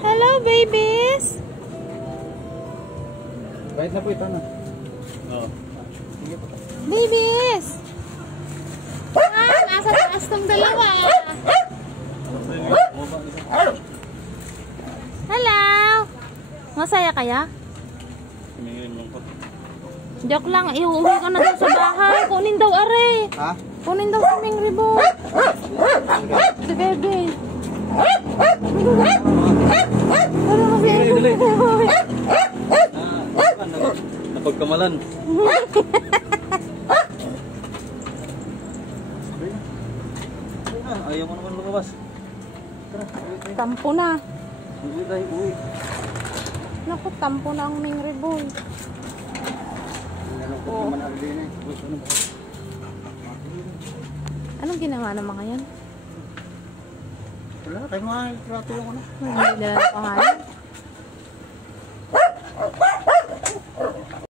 Hello, babies! Kahit na po ito na. Oo. Babies! Ah, nasa taas tong dalawa. Hello! Masaya kaya? Joke lang, iuwi ka na daw sa bahay. Kunin daw, are. Ha? Kunin daw si Ming Ribo. Si Bebe. Ano mo si Bebe? Napagkamalan. Ayaw mo naman lumabas. Tampo na. Uwi tayo, uwi. Naku, tampo na ang Ming Ribo. Oh. Anong ginawa ng mga yan? Wala, kayo mga trato yung ano. Hindi nila na pangalan.